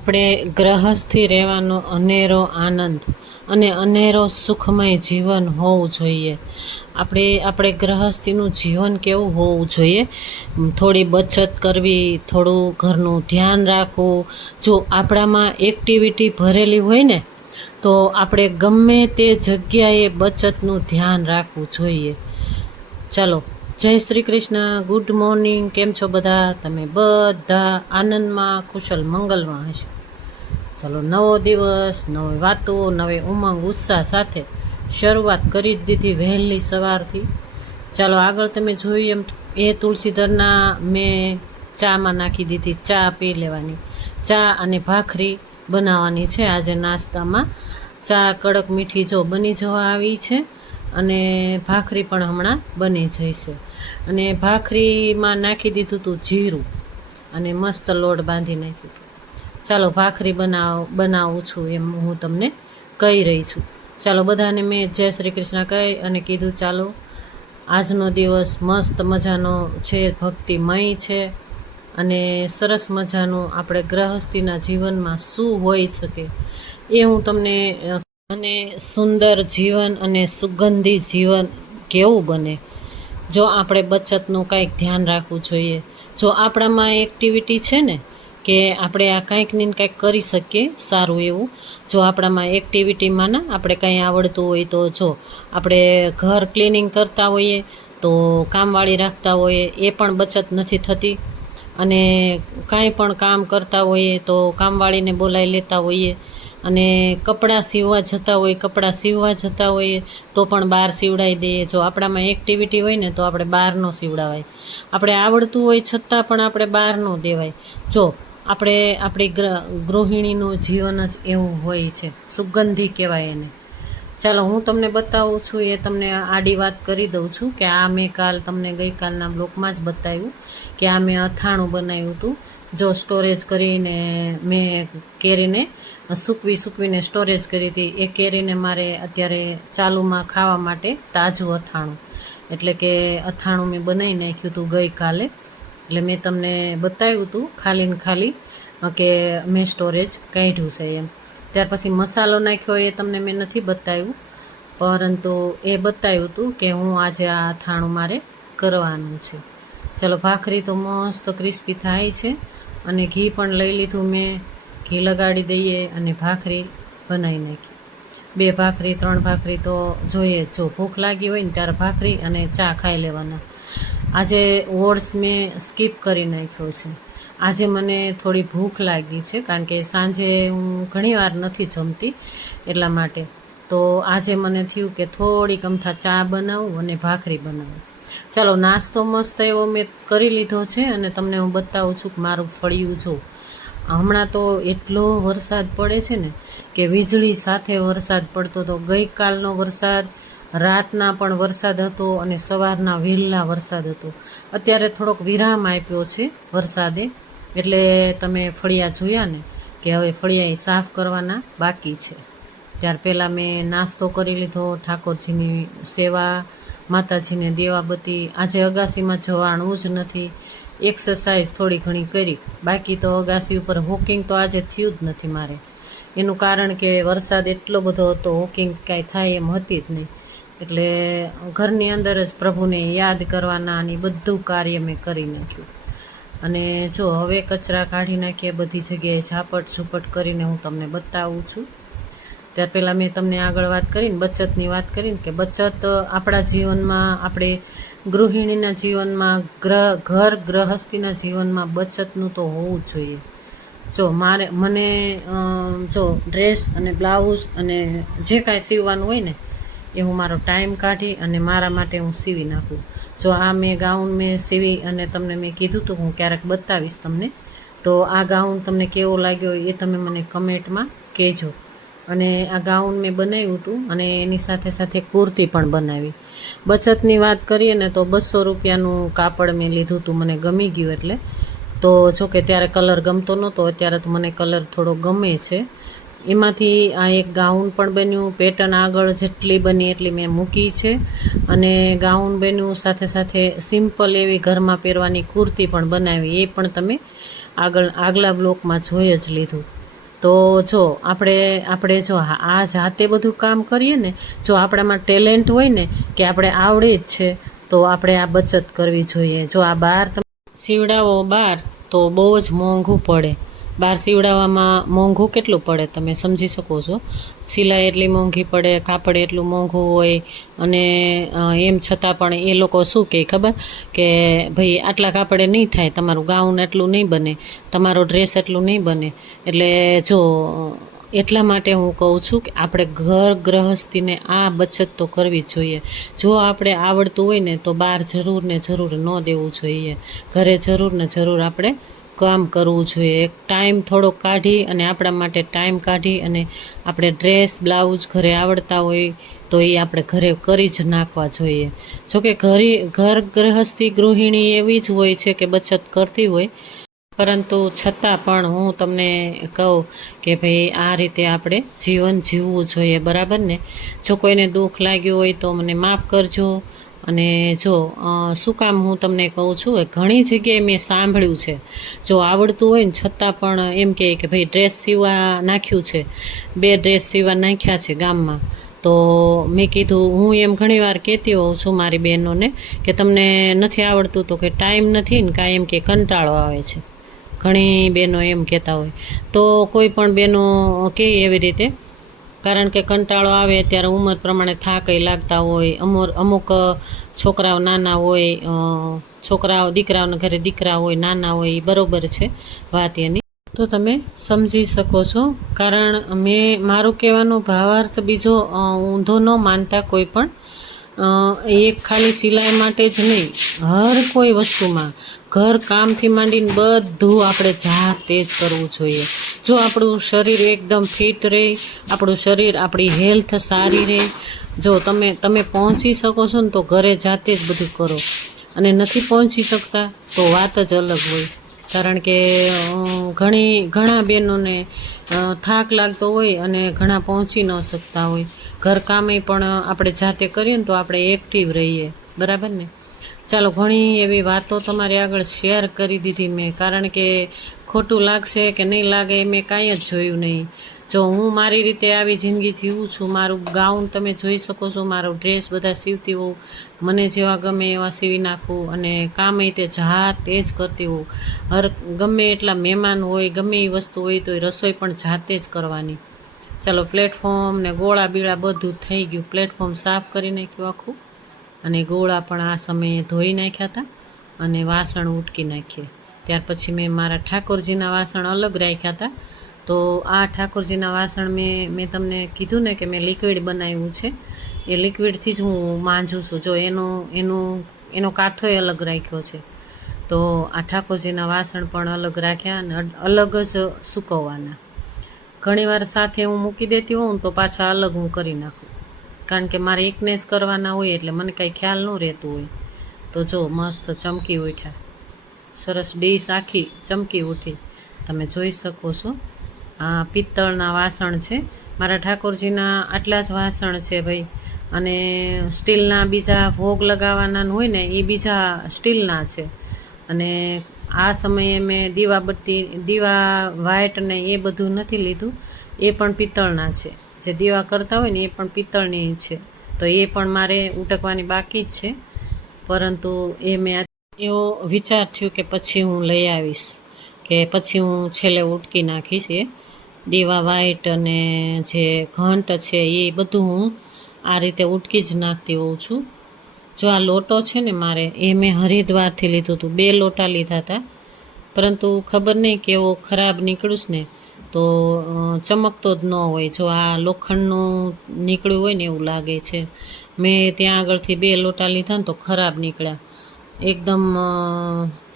આપણે ગ્રહસ્થી રહેવાનો અનેરો આનંદ અને અનેરો સુખમય જીવન હોવું જોઈએ. આપણે ગ્રહસ્થીનું જીવન કેવું હોવું જોઈએ? થોડી બચત કરવી, થોડું ઘરનું ધ્યાન રાખવું. જો આપણામાં એક્ટિવિટી ભરેલી હોય ને તો આપણે ગમે તે જગ્યાએ બચતનું ધ્યાન રાખવું જોઈએ. ચાલો, જય શ્રી કૃષ્ણ, ગુડ મોર્નિંગ. કેમ છો બધા? તમે બધા આનંદમાં, કુશલ મંગલમાં હશો. ચાલો, નવો દિવસ, નવી વાતો, નવી ઉમંગ ઉત્સાહ સાથે શરૂઆત કરી જ દીધી વહેલી સવારથી. ચાલો, આગળ તમે જોયું એમ એ તુલસીધરના મેં ચામાં નાખી દીધી. ચા પી લેવાની. ચા અને ભાખરી બનાવવાની છે આજે નાસ્તામાં. ચા કડક મીઠી જો બની જવા આવી છે અને ભાખરી પણ હમણાં બની જશે. અને ભાખરીમાં નાખી દીધું હતું જીરું અને મસ્ત લોટ બાંધી નાખ્યું હતું. ચાલો, ભાખરી બનાવું છું એમ હું તમને કહી રહી છું. ચાલો, બધાને મેં જય શ્રી કૃષ્ણ કહી અને કીધું ચાલો આજનો દિવસ મસ્ત મજાનો છે, ભક્તિમય છે અને સરસ મજાનું આપણે ગ્રહસ્થીના જીવનમાં શું હોઈ શકે એ હું તમને અને સુંદર જીવન અને સુગંધી જીવન કેવું બને જો આપણે બચતનું કંઈક ધ્યાન રાખવું જોઈએ. જો આપણામાં એક્ટિવિટી છે ને કે આપણે આ કંઈક ને કંઈક કરી શકીએ સારું એવું. જો આપણામાં એક્ટિવિટીમાં ના આપણે કંઈ આવડતું હોય તો જો આપણે ઘર ક્લિનિંગ કરતા હોઈએ તો કામવાળી રાખતા હોઈએ એ પણ બચત નથી થતી. અને કાંઈ પણ કામ કરતા હોઈએ તો કામવાળીને બોલાવી લેતા હોઈએ. અને કપડાં સીવવા જતા હોઈએ તો પણ બહાર સીવડાવી દઈએ. જો આપણામાં એક્ટિવિટી હોય ને તો આપણે બહાર ન સીવડાવાય. આપણે આવડતું હોય છતાં પણ આપણે બહાર ન દેવાય. જો આપણી ગૃહિણીનું જીવન જ એવું હોય છે, સુગંધી કહેવાય એને. ચાલો, હું તમને બતાવું છું, એ તમને આડી વાત કરી દઉં છું કે આ મેં તમને ગઈકાલના બ્લોગમાં જ બતાવ્યું કે આ મેં અથાણું બનાવ્યું હતું. જો સ્ટોરેજ કરીને મેં કેરીને સૂકવીને સ્ટોરેજ કરી હતી. એ કેરીને મારે અત્યારે ચાલુમાં ખાવા માટે તાજું અથાણું, એટલે કે અથાણું મેં બનાવી નાખ્યું હતું ગઈકાલે. એટલે મેં તમને બતાવ્યું હતું ખાલી કે મેં સ્ટોરેજ કાઢ્યું છે એમ. ત્યાર પછી મસાલો નાખ્યો એ તમને મેં નથી બતાવ્યું, પરંતુ એ બતાવ્યું હતું કે હું આજે આ અથાણું મારે કરવાનું છે. ચાલો, ભાખરી તો મસ્ત ક્રિસ્પી થાય છે અને ઘી પણ લઈ લીધું મેં. ઘી લગાડી દઈએ અને ભાખરી બનાવી નાખી. 2 ભાખરી 3 ભાખરી તો જોઈએ. જો ભૂખ લાગી હોય ને ત્યારે ભાખરી અને ચા ખાઈ લેવાના. આજે ઓટ્સ મેં સ્કીપ કરી નાખ્યો છે. આજે મને થોડી ભૂખ લાગી છે કારણ કે સાંજે હું ઘણીવાર નથી જમતી એટલા માટે. તો આજે મને થયું કે થોડીક અમથા ચા બનાવું અને ભાખરી બનાવું. ચાલો, નાસ્તો મસ્ત એવો મેં કરી લીધો છે અને તમને હું બતાવું છું કે મારું ફળિયું જો. હમણાં તો એટલો વરસાદ પડે છે ને કે વીજળી સાથે વરસાદ પડતો હતો. ગઈકાલનો વરસાદ, રાતના પણ વરસાદ હતો અને સવારના વહેલા વરસાદ હતો. અત્યારે થોડોક વિરામ આપ્યો છે વરસાદે, એટલે તમે ફળિયા જોયા ને કે હવે ફળિયા સાફ કરવાના બાકી છે. ત્યાર પહેલાં મેં નાસ્તો કરી લીધો, ઠાકોરજીની સેવા, માતાજીને દેવાબત્તી. આજે અગાસીમાં જવાનું જ નથી. એક્સરસાઇઝ થોડી ઘણી કરી, બાકી તો અગાસી ઉપર વોકિંગ તો આજે થયું જ નથી મારે. એનું કારણ કે વરસાદ એટલો બધો હતો, વોકિંગ કાંઈ થાય એમ હતી જ નહીં. એટલે ઘરની અંદર જ પ્રભુને યાદ કરવાના અને બધું કાર્ય મેં કરી નાખ્યું. અને જો હવે કચરા કાઢી નાખીએ, બધી જગ્યાએ ઝાપટ કરીને હું તમને બતાવું છું. ત્યાર પહેલાં મેં તમને આગળ વાત કરીને બચતની વાત કરીને કે બચત આપણા જીવનમાં, આપણે ગૃહિણીના જીવનમાં, ગ્રહસ્થીના જીવનમાં બચતનું તો હોવું જ જોઈએ. જો મને જો ડ્રેસ અને બ્લાઉઝ અને જે કાંઈ સીવવાનું હોય ને એ હું મારો ટાઈમ કાઢી અને મારા માટે હું સીવી નાખું. જો આ ગાઉન મેં સીવી અને તમને મેં કીધું હતું હું ક્યારેક બતાવીશ તમને. તો આ ગાઉન તમને કેવો લાગ્યો એ તમે મને કમેન્ટમાં કહેજો. અને આ ગાઉન મેં બનાવ્યું હતું અને એની સાથે સાથે કુર્તી પણ બનાવી. બચતની વાત કરીએ ને તો 200 રૂપિયાનું કાપડ મેં લીધું હતું, મને ગમી ગયું એટલે. તો જો કે ત્યારે કલર ગમતો નહોતો, અત્યારે તો મને કલર થોડો ગમે છે. એમાંથી આ એક ગાઉન પણ બન્યું. પેટર્ન આગળ જેટલી બની એટલી મેં મૂકી છે. અને ગાઉન બન્યું, સાથે સાથે સિમ્પલ એવી ઘરમાં પહેરવાની કુર્તી પણ બનાવી. એ પણ તમે આગલા બ્લોકમાં જોઈ જ લીધું. તો જો આપણે જો આ જાતે બધું કામ કરીએ ને, જો આપણામાં ટેલેન્ટ હોય ને કે આપણે આવડે જ છે, તો આપણે આ બચત કરવી જોઈએ. જો આ બહાર તમે સીવડાવો બહાર તો બહુ જ મોંઘું પડે. બહાર સીવડાવવામાં મોંઘું કેટલું પડે તમે સમજી શકો છો. સિલાઈ એટલી મોંઘી પડે, કાપડ એટલું મોંઘું હોય, અને એમ છતાં પણ એ લોકો શું કહે ખબર, કે ભાઈ આટલા કાપડે નહીં થાય, તમારું ગાઉન એટલું નહીં બને, તમારો ડ્રેસ એટલું નહીં બને. એટલે જો એટલા માટે હું કહું છું કે આપણે ઘર ગૃહસ્થીને આ બચત તો કરવી જ જોઈએ. જો આપણે આવડતું હોય ને તો બહાર જરૂર ને જરૂર ન દેવું જોઈએ. ઘરે જરૂર ને જરૂર આપણે કામ કરવું જોઈએ. એક ટાઈમ થોડોક કાઢી અને આપણા માટે ટાઈમ કાઢી અને આપણે ડ્રેસ બ્લાઉઝ ઘરે આવડતા હોય તો એ આપણે ઘરે કરી જ નાખવા જોઈએ. જોકે ઘર ગૃહસ્થી ગૃહિણી એવી જ હોય છે કે બચત કરતી હોય, પરંતુ છતાં પણ હું તમને કહું કે ભાઈ આ રીતે આપણે જીવન જીવવું જોઈએ, બરાબર ને. જો કોઈને દુઃખ લાગ્યું હોય તો મને માફ કરજો. અને જો શું કામ હું તમને કહું છું, ઘણી જગ્યાએ મેં સાંભળ્યું છે, જો આવડતું હોય ને છતાં પણ એમ કહે કે ભાઈ ડ્રેસ સીવવા નાખ્યું છે, 2 ડ્રેસ સીવવા નાખ્યા છે ગામમાં, તો મેં કીધું, હું એમ ઘણીવાર કહેતી હોઉં છું મારી બહેનોને કે તમને નથી આવડતું તો કે ટાઈમ નથી ને કાંઈ, એમ કે કંટાળો આવે છે. ઘણી બહેનો એમ કહેતા હોય, તો કોઈ પણ બહેનો કહે એવી રીતે, કારણ કે કંટાળો આવે ત્યારે ઉંમર પ્રમાણે થાકય લાગતા હોય. અમુક છોકરાઓ નાના હોય, દીકરાઓના ઘરે દીકરા હોય નાના હોય, એ બરાબર છે વાત એની, તો તમે સમજી શકો છો. કારણ મારું કહેવાનો ભાવાર્થ બીજો ઊંધો ન માનતા કોઈ પણ. એક ખાલી સિલાઈ માટે જ નહીં, હર કોઈ વસ્તુમાં ઘર કામથી માંડીને બધું આપણે જાતે જ કરવું જોઈએ. જો આપણું શરીર એકદમ ફિટ રહે, આપણું શરીર, આપણી હેલ્થ સારી રહે, જો તમે પહોંચી શકો છો ને તો ઘરે જાતે જ બધું કરો, અને નથી પહોંચી શકતા તો વાત જ અલગ હોય. કારણ કે ઘણા બહેનોને થાક લાગતો હોય અને ઘણા પહોંચી ન શકતા હોય. ઘરકામે પણ આપણે જાતે કરીએ ને તો આપણે એક્ટિવ રહીએ, બરાબર ને. ચાલો, ઘણી એવી વાતો તમારી આગળ શેર કરી દીધી મેં, કારણ કે ખોટું લાગશે કે નહીં લાગે એ મેં કાંઈ જ જોયું નહીં. જો હું મારી રીતે આવી જિંદગી જીવું છું, મારું ગાઉન તમે જોઈ શકો છો, મારો ડ્રેસ બધા સીવતી હોઉં, મને જેવા ગમે એવા સીવી નાખું, અને કામ તે જાતે જ કરતી હોઉં. ગમે એટલા મહેમાન હોય, ગમે એ વસ્તુ હોય તો એ રસોઈ પણ જાતે જ કરવાની. ચાલો, પ્લેટફોર્મ ને ગોળા બીળા બધું થઈ ગયું, પ્લેટફોર્મ સાફ કરી નાખ્યું આખું, અને ગોળા પણ આ સમયે ધોઈ નાખ્યા હતા, અને વાસણ ઉટકી નાખીએ. ત્યાર પછી મેં મારા ઠાકોરજીના વાસણ અલગ રાખ્યા હતા. તો આ ઠાકોરજીના વાસણ મેં તમને કીધું ને કે મેં લિક્વિડ બનાવ્યું છે, એ લિક્વિડથી જ હું માંજું છું. જો એનો કાથોય અલગ રાખ્યો છે. તો આ ઠાકોરજીના વાસણ પણ અલગ રાખ્યા અને અલગ જ સૂકવવાના. ઘણીવાર સાથે હું મૂકી દેતી હોઉં તો પાછા અલગ હું કરી નાખું, કારણ કે મારે એકને જ કરવાના હોય એટલે મને કાંઈ ખ્યાલ ન રહેતું હોય. તો જો મસ્ત ચમકી ઉઠ્યા, સરસ ડીશ આખી ચમકી ઉઠી, તમે જોઈ શકો છો. આ પિત્તળના વાસણ છે મારા ઠાકોરજીના, આટલા જ વાસણ છે ભાઈ. અને સ્ટીલના બીજા ભોગ લગાવવાના હોય ને એ બીજા સ્ટીલના છે. અને આ સમયે મેં દીવા વ્હાઈટ ને એ બધું નથી લીધું, એ પણ પિત્તળના છે. જે દીવા કરતા હોય ને એ પણ પિત્તળની છે, તો એ પણ મારે ઉટકવાની બાકી જ છે. પરંતુ એ મેં એવો વિચાર થયો કે પછી હું લઈ આવીશ, કે પછી હું છેલ્લે ઉટકી નાખીશ. એ દીવા વ્હાઈટ અને જે ઘંટ છે એ બધું હું આ રીતે ઉટકી જ નાખતી હોઉં છું. જો આ લોટો છે ને મારે, એ મેં હરિદ્વારથી લીધું હતું, 2 લોટા લીધા હતા, પરંતુ ખબર નહીં કેવો ખરાબ નીકળ્યું ને, તો ચમકતો જ ન હોય. જો આ લોખંડનું નીકળ્યું હોય ને એવું લાગે છે. મેં ત્યાં આગળથી 2 લોટા લીધા ને તો ખરાબ નીકળ્યા, એકદમ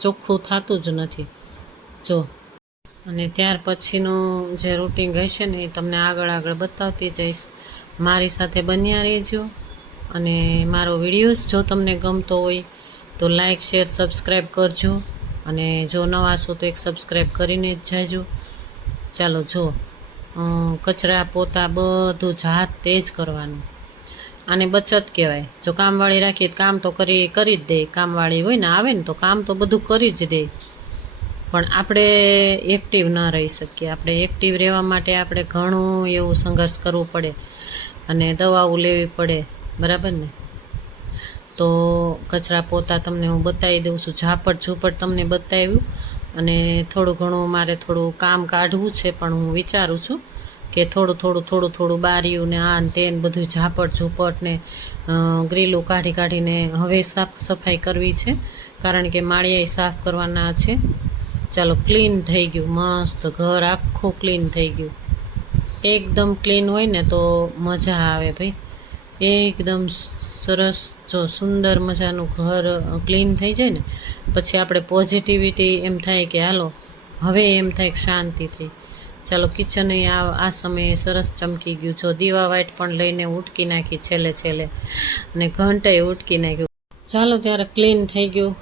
ચોખ્ખું થતું જ નથી. જો, અને ત્યાર પછીનું જે રૂટિન હશે ને એ તમને આગળ બતાવતી જઈશ. મારી સાથે બન્યા રહેજો. અને મારો વિડીયોઝ જો તમને ગમતો હોય તો લાઈક, શેર, સબસ્ક્રાઈબ કરજો. અને જો નવા છો તો એક સબસ્ક્રાઈબ કરીને જ જાજો. ચાલો, જો કચરા પોતા બધું જાતે જ કરવાનું. આને બચત કહેવાય. જો કામવાળી રાખીએ કામ તો કરી જ દે, કામવાળી હોય ને આવે ને તો કામ તો બધું કરી જ દે, પણ આપણે એક્ટિવ ન રહી શકીએ. આપણે એક્ટિવ રહેવા માટે આપણે ઘણું એવું સંઘર્ષ કરવું પડે અને દવાઓ લેવી પડે, બરાબર ને? તો કચરા પોતા તમને હું બતાવી દઉં છું, ઝાપટ ઝૂપટ તમને બતાવ્યું, અને થોડું ઘણું મારે થોડું કામ કાઢવું છે, પણ હું વિચારું છું કે થોડું બારીયું ને આ ને તે ને બધું ઝાપટ ઝૂપટ ને ગ્રીલું કાઢીને હવે સાફ સફાઈ કરવી છે, કારણ કે માળિયા સાફ કરવાના છે. ચાલો, ક્લીન થઈ ગયું, મસ્ત ઘર આખું ક્લીન થઈ ગયું. એકદમ ક્લીન હોય ને તો મજા આવે ભાઈ, એકદમ સરસ. જો સુંદર મજાનું ઘર ક્લીન થઈ જાય ને પછી આપણે પોઝિટિવિટી એમ થાય કે હાલો હવે એમ થાય કે શાંતિ થઈ. ચાલો, કિચન આ સમયે સરસ ચમકી ગયું. જો દીવા વાઇટ પણ લઈને ઉટકી નાખી છેલ્લે અને ઘંટાએ ઉટકી નાખ્યું. ચાલો, ત્યારે ક્લીન થઈ ગયું,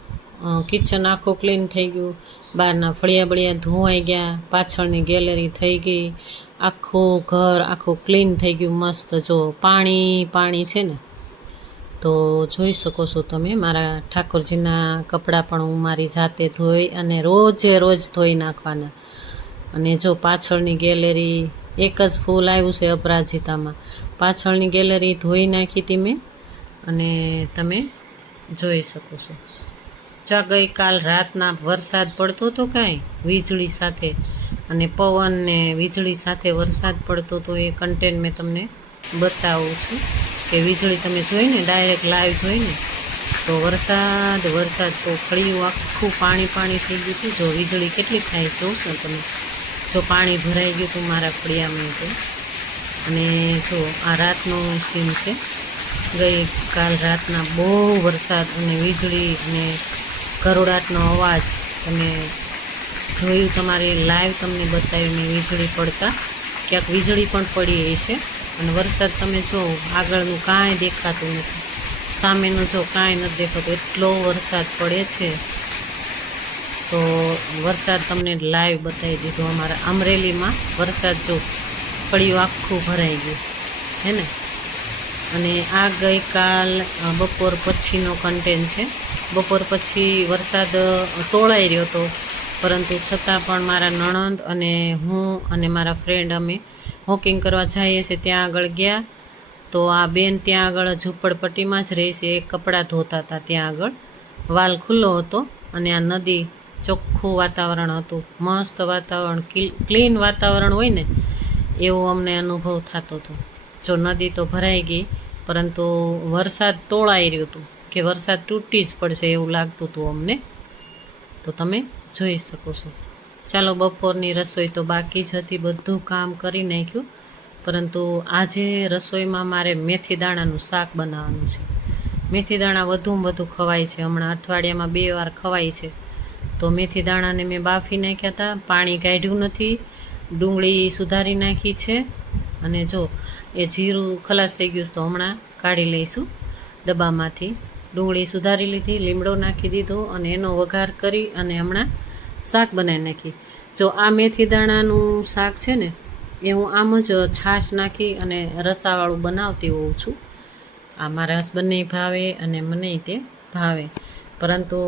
કિચન આખું ક્લીન થઈ ગયું, બહારના ફળિયા બળિયા ધોવાઈ ગયા, પાછળની ગેલેરી થઈ ગઈ, આખું ઘર આખું ક્લીન થઈ ગયું મસ્ત. જો પાણી છે ને, તો જોઈ શકો છો તમે. મારા ઠાકોરજીના કપડાં પણ હું મારી જાતે ધોઈ અને રોજ ધોઈ નાખવાના. અને જો પાછળની ગેલેરી એક જ ફૂલ આવ્યું છે અપરાજિતામાં, પાછળની ગેલેરી ધોઈ નાખી હતી મેં, અને તમે જોઈ શકો છો. ગઈકાલ રાતના વરસાદ પડતો હતો, કાંઈ વીજળી સાથે, અને પવન ને વીજળી સાથે વરસાદ પડતો હતો. એ કન્ટેન્ટ મેં તમને બતાવું છું કે વીજળી તમે જોઈને ડાયરેક્ટ લાઈવ જોઈને તો વરસાદ તો ફળિયું આખું પાણી થઈ ગયું હતું. જો વીજળી કેટલી થાય જોશો તમે, જો પાણી ભરાઈ ગયું હતું મારા ફળિયામાં તો. અને જો આ રાતનું સીન છે, ગઈકાલ રાતના બહુ વરસાદ અને વીજળી અને કરોડાટનો અવાજ તમે જોયું, તમારી લાઈવ તમને બતાવીને વીજળી પડતા. ક્યાંક વીજળી પણ પડી છે, અને વરસાદ તમે જો આગળનું કાંઈ દેખાતું નથી, સામેનું જો કાંઈ નથી દેખાતું, એટલો વરસાદ પડે છે. તો વરસાદ તમને લાઈવ બતાવી દીધો. અમારા અમરેલીમાં વરસાદ જો ફળિયું આખું ભરાઈ ગયું હે ને. અને આ ગઈકાલ બપોર પછીનો કન્ટેન્ટ છે. બપોર પછી વરસાદ તોળાઈ રહ્યો હતો, પરંતુ છતાં પણ મારા નણંદ અને હું અને મારા ફ્રેન્ડ અમે વોકિંગ કરવા જઈએ છીએ, ત્યાં આગળ ગયા. તો આ બેન ત્યાં આગળ ઝૂંપડપટ્ટીમાં જ રહી છે, એ કપડાં ધોતા હતા. ત્યાં આગળ વાલ ખુલ્લો હતો અને આ નદી, ચોખ્ખું વાતાવરણ હતું, મસ્ત વાતાવરણ, ક્લીન વાતાવરણ હોય ને એવો અમને અનુભવ થતો હતો. જો નદી તો ભરાઈ ગઈ, પરંતુ વરસાદ તોળાઈ રહ્યું હતું કે વરસાદ તૂટી જ પડશે એવું લાગતું હતું અમને. તો તમે જોઈ શકો છો. ચાલો, બપોરની રસોઈ તો બાકી જ હતી, બધું કામ કરી નાખ્યું, પરંતુ આજે રસોઈમાં મારે મેથી દાણાનું શાક બનાવવાનું છે. મેથી દાણા વધુમાં વધુ ખવાય છે, હમણાં અઠવાડિયામાં 2 વાર ખવાય છે. તો મેથી દાણાને મેં બાફી નાખ્યા હતા, પાણી કાઢ્યું નથી, ડુંગળી સુધારી નાખી છે. અને જો એ જીરું ખલાસ થઈ ગયું તો હમણાં કાઢી લઈશું ડબ્બામાંથી. ડુંગળી સુધારી લીધી, લીમડો નાખી દીધો, અને એનો વઘાર કરી અને હમણાં શાક બનાવી નાખી. જો આ મેથી દાણાનું શાક છે ને, એ હું આમ જ છાશ નાખી અને રસાવાળું બનાવતી હોઉં છું. આ મારા હસબન્ડને ભાવે અને મને તે ભાવે, પરંતુ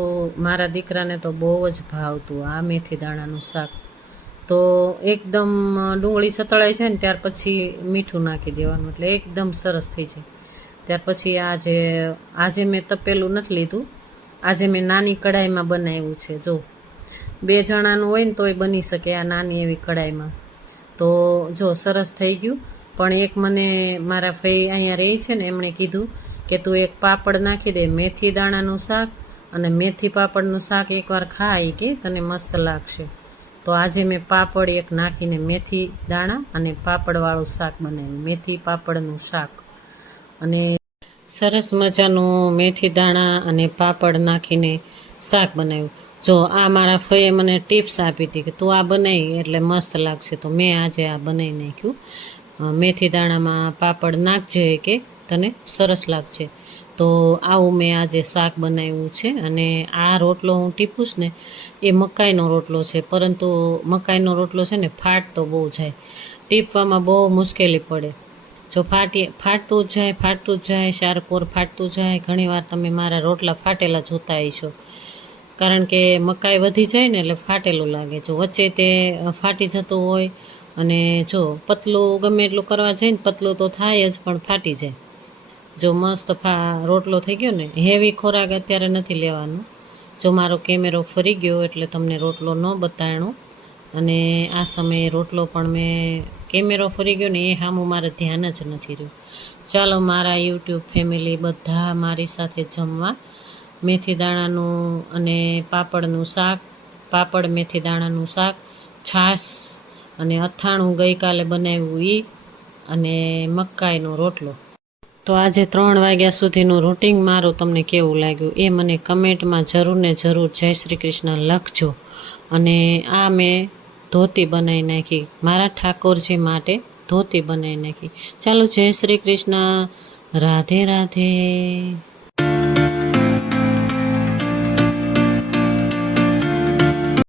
મારા દીકરાને તો બહુ જ ભાવતું આ મેથી દાણાનું શાક. તો એકદમ ડુંગળી સતળાઈ જાય ને ત્યાર પછી મીઠું નાખી દેવાનું, એટલે એકદમ સરસ થઈ જાય. ત્યાર પછી આજે મેં તપેલું નથી લીધું, આજે મેં નાની કઢાઈમાં બનાવ્યું છે. જો 2 જણાનું હોય ને તોય બની શકે આ નાની એવી કઢાઈમાં. તો જો સરસ થઈ ગયું. પણ એક મને મારા ફઈ અહીંયા રહે છે ને, એમણે કીધું કે તું એક પાપડ નાખી દે, મેથી દાણાનું શાક અને મેથી પાપડનું શાક એકવાર ખાઈ કે તને મસ્ત લાગશે. તો આજે મેં પાપડ એક નાખીને મેથી દાણા અને પાપડવાળું શાક બનાવ્યું, મેથી પાપડનું શાક. અને સરસ મજાનું મેથી દાણા અને પાપડ નાખીને શાક બનાવ્યું. જો આ મારા ફઈએ મને ટિપ્સ આપી હતી કે તું આ બનાવી એટલે મસ્ત લાગશે, તો મેં આજે આ બનાવી નાખ્યું. મેથી દાણામાં પાપડ નાખજે કે તને સરસ લાગશે. તો આવું મેં આજે શાક બનાવ્યું છે. અને આ રોટલો હું ટીપું ને એ મકાઈનો રોટલો છે, પરંતુ મકાઈનો રોટલો છે ને ફાટતો બહુ જાય, ટીપવામાં બહુ મુશ્કેલી પડે. જો ફાટતું જ જાય, શારકોર ફાટતું જાય. ઘણીવાર તમે મારા રોટલા ફાટેલા જોતા હશો. કારણ કે મકાઈ વધી જાય ને એટલે ફાટેલું લાગે. જો વચ્ચે તે ફાટી જતું હોય અને જો પતલું ગમે એટલું કરવા જાય ને પતલું તો થાય જ પણ ફાટી જાય. જો મસ્ત રોટલો થઈ ગયો ને. હેવી ખોરાક અત્યારે નથી લેવાનો. જો મારો કેમેરો ફરી ગયો એટલે તમને રોટલો ન બતાવ્યો, અને આ સમયે રોટલો પણ મેં કેમેરો ફરી ગયો ને એ સામું મારે ધ્યાન જ નથી રહ્યું. ચાલો મારા યુટ્યુબ ફેમિલી બધા મારી સાથે જમવા. મેથી દાણાનું અને પાપડનું શાક, પાપડ મેથી દાણાનું શાક, છાશ અને અથાણું ગઈકાલે બનાવ્યું એ, અને મકાઈનો રોટલો. તો આજે 3 વાગ્યા સુધીનું રૂટિન મારું તમને કેવું લાગ્યું એ મને કમેન્ટમાં જરૂર ને જરૂર જય શ્રી કૃષ્ણ લખજો. અને આ મેં ધોતી બનાવી નાખી, મારા ઠાકોરજી માટે ધોતી બનાવી નાખી. ચાલો જય શ્રી કૃષ્ણ, રાધે રાધે.